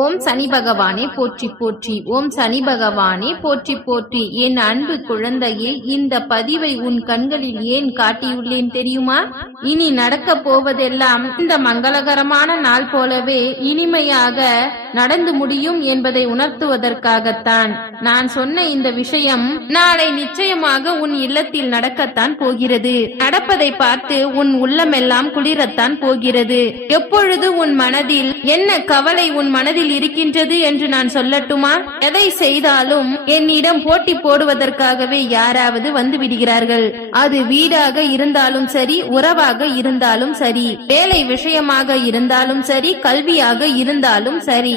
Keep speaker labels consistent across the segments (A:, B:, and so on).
A: ஓம் சனி பகவானே போற்றி போற்றி. ஓம் சனி பகவானே போற்றி போற்றி. என் அன்பு குழந்தையே இந்த பதிவை உன் கண்களில் ஏன் காட்டியுள்ளேன் தெரியுமா? இனி நடக்க போவதெல்லாம் இந்த மங்களகரமான நாள் போலவே இனிமையாக நடந்து முடியும் என்பதை உணர்த்துவதற்காகத்தான். நான் சொன்ன இந்த விஷயம் நாளை நிச்சயமாக உன் இல்லத்தில் நடக்கத்தான் போகிறது. நடப்பதை பார்த்து உன் உள்ளமெல்லாம் குளிரத்தான் போகிறது. எப்பொழுது உன் மனதில் என்ன கவலை உன் மனதில் மனதில் இருக்கின்றது என்று நான் சொல்லட்டுமா? எதை செய்தாலும் என்னிடம் போட்டி போடுவதற்காகவே யாராவது வந்து விடுகிறார்கள். அது வீடாக இருந்தாலும் சரி உறவாக இருந்தாலும் சரி வேலை விஷயமாக இருந்தாலும் சரி கல்வியாக இருந்தாலும் சரி.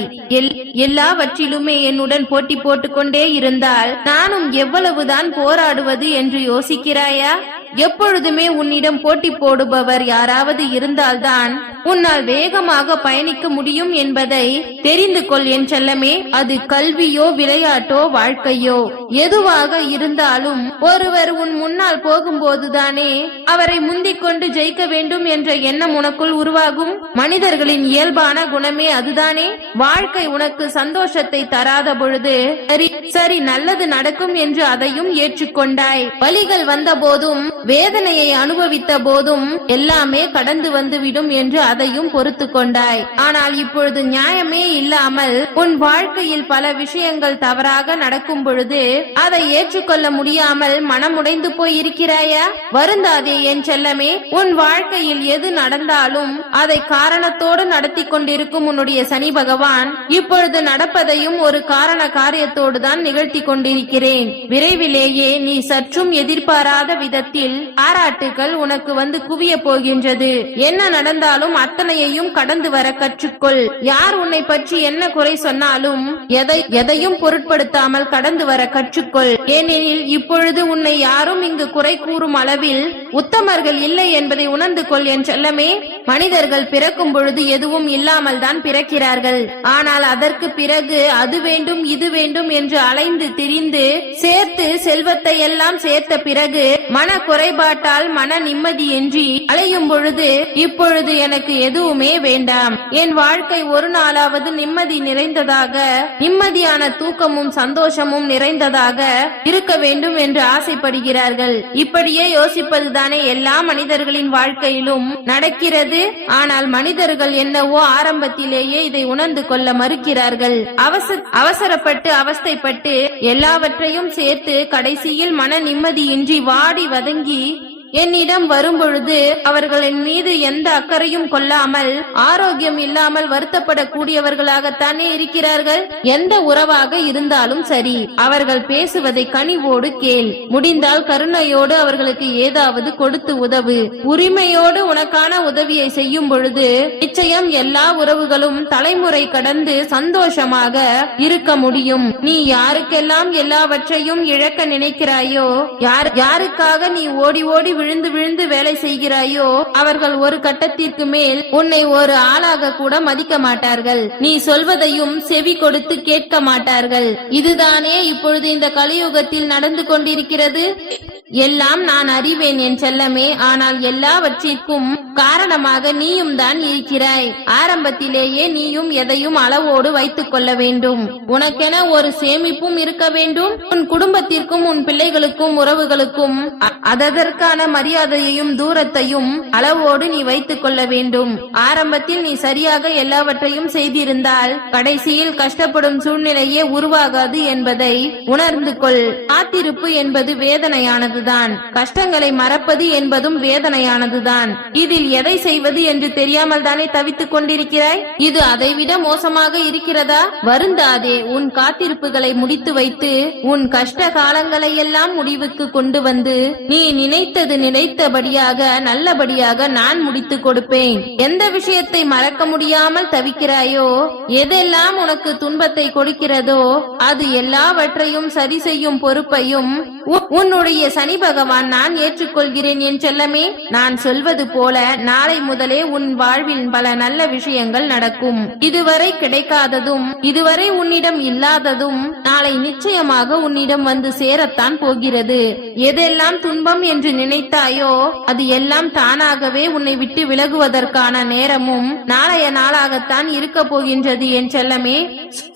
A: எல்லாவற்றிலுமே என்னுடன் போட்டி போட்டுக்கொண்டே இருந்தால் நானும் எவ்வளவுதான் போராடுவது என்று யோசிக்கிறாயா? எப்பொழுதுமே உன்னிடம் போட்டி போடுபவர் யாராவது இருந்தால்தான் உன்னால் வேகமாக பயணிக்க முடியும் என்பதை தெரிந்து கொள் என் செல்லமே. அது கல்வியோ விளையாட்டோ வாழ்க்கையோ எதுவாக இருந்தாலும் ஒருவர் உன் முன்னால் போகும்போதுதானே அவரை முந்திக் கொண்டு ஜெயிக்க வேண்டும் என்ற எண்ணம் உனக்குள் உருவாகும். மனிதர்களின் இயல்பான குணமே அதுதானே. வாழ்க்கை உனக்கு சந்தோஷத்தை தராத பொழுது சரி சரி நல்லது நடக்கும் என்று அதையும் ஏற்றுக்கொண்டாய். வழிகள் வந்த போதும் வேதனையை அனுபவித்த போதும் எல்லாமே கடந்து வந்துவிடும் என்று அதையும் பொறுத்து கொண்டாய். ஆனால் இப்பொழுது நியாயமே இல்லாமல் உன் வாழ்க்கையில் பல விஷயங்கள் தவறாக நடக்கும் பொழுது அதை ஏற்றுக்கொள்ள முடியாமல் மனமுடைந்து போய் இருக்கிறாயா வருந்தாதே என் செல்லமே உன் வாழ்க்கையில் எது நடந்தாலும் அதை காரணத்தோடு நடத்தி கொண்டிருக்கும் உன்னுடைய சனி பகவான் இப்பொழுது நடப்பதையும் ஒரு காரண காரியத்தோடு தான் நிகழ்த்தி கொண்டிருக்கிறேன். விரைவிலேயே நீ சற்றும் எதிர்பாராத விதத்தில் பாராட்டுகள் உனக்கு வந்து குவிய போகின்றது. என்ன நடந்தாலும் அத்தனையையும் கடந்து வர கற்றுக்கொள். யார் உன்னை பற்றி என்ன குறை சொன்னாலும் எதை எதையும் பொருட்படுத்தாமல் கடந்து வர கற்றுக்கொள். ஏனெனில் இப்பொழுது உன்னை யாரும் இங்கு குறை கூறும் அளவில் உத்தமர்கள் இல்லை என்பதை உணர்ந்து கொள் என் செல்லமே. மனிதர்கள் பிறக்கும் பொழுது எதுவும் இல்லாமல் தான் பிறக்கிறார்கள். ஆனால் அதற்கு பிறகு அது வேண்டும் இது வேண்டும் என்று அலைந்து திரிந்து சேர்த்து செல்வத்தை எல்லாம் சேர்த்த பிறகு மன குறைபாட்டால் மன நிம்மதியின்றி அலையும் பொழுது இப்பொழுது எனக்கு எதுவுமே வேண்டாம். என் வாழ்க்கை ஒரு நாளாவது நிம்மதி நிறைந்ததாக நிம்மதியான தூக்கமும் சந்தோஷமும் நிறைந்ததாக இருக்க வேண்டும் என்று ஆசைப்படுகிறார்கள். இப்படியே யோசிப்பதுதானே எல்லா மனிதர்களின் வாழ்க்கையிலும் நடக்கிறது. ஆனால் மனிதர்கள் என்னவோ ஆரம்பத்திலேயே இதை உணர்ந்து கொள்ள மறுக்கிறார்கள். அவச- அவசரப்பட்டு அவஸ்தைப்பட்டு எல்லாவற்றையும் சேர்த்து கடைசியில் மன நிம்மதியின்றி வாடி வதங்கி என்னிடம் வரும்பொழுது அவர்களின் மீது எந்த அக்கறையும் கொள்ளாமல் ஆரோக்கியம் இல்லாமல் வருத்தப்படக்கூடியவர்களாகத்தானே இருக்கிறார்கள்? எந்த உறவாக இருந்தாலும் சரி அவர்கள் பேசுவதை கனிவோடு கேள். முடிந்தால் கருணையோடு அவர்களுக்கு ஏதாவது கொடுத்து உதவு. உரிமையோடு உனக்கான உதவியை செய்யும் பொழுது நிச்சயம் எல்லா உறவுகளும் தலைமுறை கடந்து சந்தோஷமாக இருக்க முடியும். நீ யாருக்கெல்லாம் எல்லாவற்றையும் இழக்க நினைக்கிறாயோ யார் யாருக்காக நீ ஓடி ஓடி விழுந்து விழுந்து வேலை செய்கிறாயோ அவர்கள் ஒரு கட்டத்திற்கு மேல் உன்னை ஒரு ஆளாக கூட மதிக்க மாட்டார்கள். நீ சொல்வதையும் செவி கொடுத்து கேட்க மாட்டார்கள். இதுதானே இப்பொழுது இந்த கலியுகத்தில் நடந்து கொண்டிருக்கிறது? எல்லாம் நான் அறிவேன் என் செல்லமே ஆனால் எல்லாவற்றிற்கும் காரணமாக நீயும் தான் இருக்கிறாய். ஆரம்பத்திலேயே நீயும் எதையும் அளவோடு வைத்துக் கொள்ள வேண்டும். உனக்கென ஒரு சேமிப்பும் இருக்க வேண்டும். உன் குடும்பத்திற்கும் உன் பிள்ளைகளுக்கும் உறவுகளுக்கும் அதற்கான மரியாதையையும் தூரத்தையும் அளவோடு நீ வைத்துக் கொள்ள வேண்டும். ஆரம்பத்தில் நீ சரியாக எல்லாவற்றையும் செய்திருந்தால் கடைசியில் கஷ்டப்படும் சூழ்நிலையே உருவாகாது என்பதை உணர்ந்து கொள். காத்திருப்பு என்பது வேதனையானது. வேதனையானதுதான் கஷ்டங்களை மறப்பது என்பதும் வேதனையானதுதான். இதில் எதை செய்வது என்று தெரியாமல் தானே தவித்துக் கொண்டிருக்கிறாய்? இது அதைவிட மோசமாக இருக்கிறதா? வருந்தாதே உன் காத்திருப்புகளை முடித்து வைத்து உன் கஷ்ட காலங்களை எல்லாம் முடிவுக்கு கொண்டு வந்து நீ நினைத்தது நினைத்தபடியாக நல்லபடியாக நான் முடித்து கொடுப்பேன். எந்த விஷயத்தை மறக்க முடியாமல் தவிக்கிறாயோ எதெல்லாம் உனக்கு துன்பத்தை கொடுக்கிறதோ அது எல்லாவற்றையும் சரி செய்யும் பொறுப்பையும் உன்னுடைய சனி பகவான் நான் ஏற்றுக்கொள்கிறேன் என் செல்லமே நான் சொல்வது போல நாளை முதலே உன் வாழ்வில் பல நல்ல விஷயங்கள் நடக்கும். இதுவரை கிடைக்காததும் இதுவரை உன்னிடம் இல்லாததும் நாளை நிச்சயமாக உன்னிடம் வந்து சேரத்தான் போகிறது. எதெல்லாம் துன்பம் என்று நினைத்தாயோ அது எல்லாம் தானாகவே உன்னை விட்டு விலகுவதற்கான நேரமும் நாளைய நாளாகத்தான் இருக்க போகின்றது என் செல்லமே.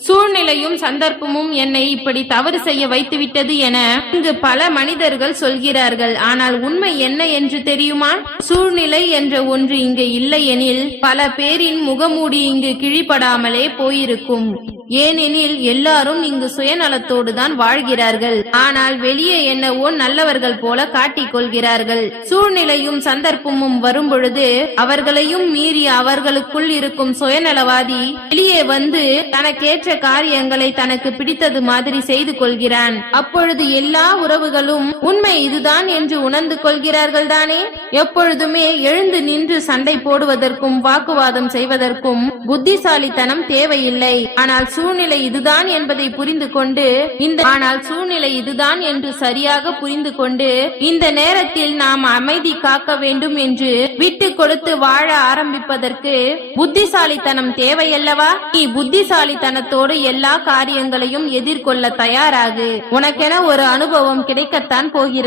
A: சூழ்நிலையும் சந்தர்ப்பமும் என்னை இப்படி தவறு செய்ய வைத்துவிட்டது என இங்கு பல மனிதர்கள் சொல்கிறார்கள். ஆனால் உண்மை என்ன என்று தெரியுமா? சூழ்நிலை என்ற ஒன்று இங்கு இல்லையெனில் பல பேரின் முகமூடி இங்கு கிழிபடாமலே போயிருக்கும். ஏனெனில் எல்லாரும் இங்கு சுயநலத்தோடு தான் வாழ்கிறார்கள். ஆனால் வெளியே என்னவோ நல்லவர்கள் போல காட்டிக் கொள்கிறார்கள். சூழ்நிலையும் சந்தர்ப்பமும் வரும்பொழுது அவர்களையும் மீறி அவர்களுக்குள் இருக்கும் சுயநலவாதி வெளியே வந்து தனக்கேற்ற காரியங்களை தனக்கு பிடித்தது மாதிரி செய்து கொள்கிறான். அப்பொழுது எல்லா உறவுகளும் உண்மை உண்மை இதுதான் என்று உணர்ந்து கொள்கிறார்கள் தானே? எப்பொழுதுமே எழுந்து நின்று சண்டை போடுவதற்கும் வாக்குவாதம் செய்வதற்கும் புத்திசாலித்தனம் தேவையில்லை. ஆனால் சூழ்நிலை இதுதான் என்பதை புரிந்து கொண்டு இந்த ஆனால் சூழ்நிலை இதுதான் என்று சரியாக புரிந்து கொண்டு இந்த நேரத்தில் நாம் அமைதி காக்க வேண்டும் என்று விட்டு கொடுத்து வாழ ஆரம்பிப்பதற்கு புத்திசாலித்தனம் தேவையல்லவா? நீ புத்திசாலித்தனத்தோடு எல்லா காரியங்களையும் எதிர்கொள்ள தயாராகு. உனக்கென ஒரு அனுபவம் கிடைக்கத்தான் போகிறது.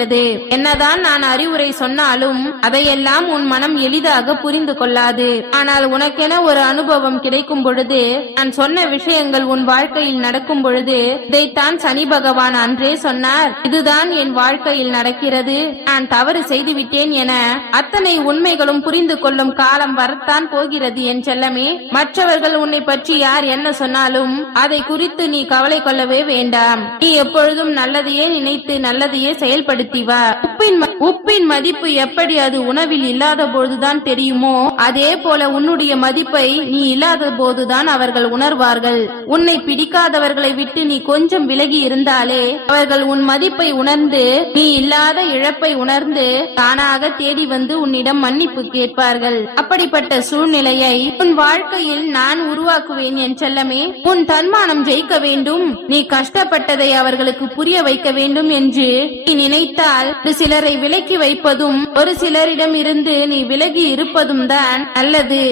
A: என்னதான் நான் அறிவுரை சொன்னாலும் அதையெல்லாம் உன் மனம் எளிதாக புரிந்து கொள்ளாது. ஆனால் உனக்கென ஒரு அனுபவம் கிடைக்கும் பொழுது நான் சொன்ன விஷயங்கள் உன் வாழ்க்கையில் நடக்கும் பொழுது இதைத்தான் சனி பகவான் அன்றே சொன்னார். இதுதான் என் வாழ்க்கையில் நடக்கிறது. நான் தவறு செய்துவிட்டேன் என அத்தனை உண்மைகளும் புரிந்து கொள்ளும் காலம் வரத்தான் போகிறது என் செல்லமே. மற்றவர்கள் உன்னை பற்றி யார் என்ன சொன்னாலும் அதை குறித்து நீ கவலை கொள்ளவே வேண்டாம். நீ எப்பொழுதும் நல்லதையே நினைத்து நல்லதையே செயல்படுத்தி வா உப்பின் உப்பின் மதிப்பு எப்படி அது உணவில் இல்லாத போதுதான் தெரியுமோ அதே போல உன்னுடைய மதிப்பை நீ இல்லாத போதுதான் அவர்கள் உணர்வார்கள். உன்னை பிடிக்காதவர்களை விட்டு நீ கொஞ்சம் விலகி இருந்தாலே அவர்கள் உன் மதிப்பை உணர்ந்து நீ இல்லாத இழப்பை உணர்ந்து தானாக தேடி வந்து உன்னிடம் மன்னிப்பு கேட்பார்கள். அப்படிப்பட்ட சூழ்நிலையை உன் வாழ்க்கையில் நான் உருவாக்குவேன் என் செல்லமே உன் தன்மானம் ஜெயிக்க வேண்டும் நீ கஷ்டப்பட்டதை அவர்களுக்கு புரிய வைக்க வேண்டும் என்று நீ நினைத்து நினைத்தால் ஒரு சிலரை விலக்கி வைப்பதும் ஒரு சிலரிடம் இருந்து நீ விலகி இருப்பதும் தான் நல்லது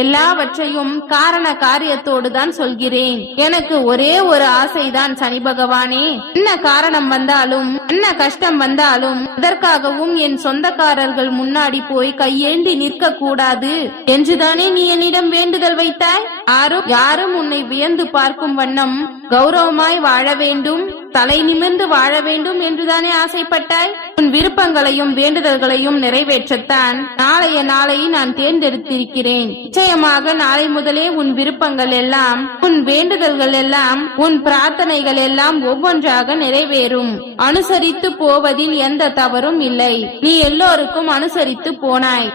A: எல்லாவற்றையும் காரண காரியத்தோடு தான் சொல்கிறேன். எனக்கு ஒரே ஒரு ஆசைதான் சனி பகவானே. என்ன காரணம் வந்தாலும் என்ன கஷ்டம் வந்தாலும் அதற்காகவும் என் சொந்தக்காரர்கள் முன்னாடி போய் கையேந்தி நிற்க கூடாது என்றுதானே நீ என்னிடம் வேண்டுதல் வைத்தாய்? யாரும் யாரும் உன்னை வியந்து பார்க்கும் வண்ணம் கௌரவமாய் வாழ வேண்டும் தலை நிமிர்ந்து வாழ வேண்டும் என்றுதானே ஆசைப்பட்டாய்? உன் விருப்பங்களையும் வேண்டுதல்களையும் நிறைவேற்றத்தான். நாளைய நாளை நான் தேர்ந்தெடுத்திருக்கிறேன். நிச்சயமாக நாளை முதலே உன் விருப்பங்கள் எல்லாம் உன் வேண்டுதல்கள் எல்லாம் உன் பிரார்த்தனைகள் எல்லாம் ஒவ்வொன்றாக நிறைவேறும். அனுசரித்து போவதில் எந்த தவறும் இல்லை. நீ எல்லோருக்கும் அனுசரித்து போனாய்.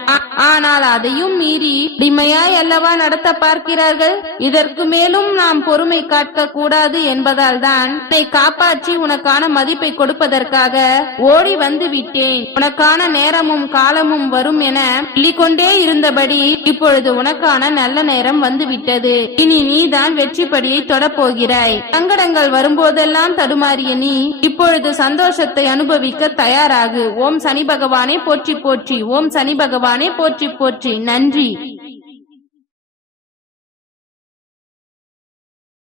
A: ஆனால் அதையும் மீறி அடிமையாய் அல்லவா நடத்த பார்க்கிறார்கள்? இதற்கு மேலும் நாம் பொறுமை காக்க கூடாது என்பதால் தான் உன்னை காப்பாற்றி உனக்கான மதிப்பை கொடுப்பதற்காக ஓடி வந்து விட்டேன். உனக்கான நேரமும் காலமும் வரும் என சொல்லிக்கொண்டே இருந்தபடி இப்பொழுது உனக்கான நல்ல நேரம் வந்துவிட்டது. இனி நீதான் வெற்றி படியை தொடப்போகிறாய். சங்கடங்கள் வரும்போதெல்லாம் தடுமாறிய நீ இப்பொழுது சந்தோஷத்தை அனுபவிக்க தயாராகு. ஓம் சனி பகவானே போற்றி போற்றி. ஓம் சனி பகவானே போற்றி போற்றி. நன்றி.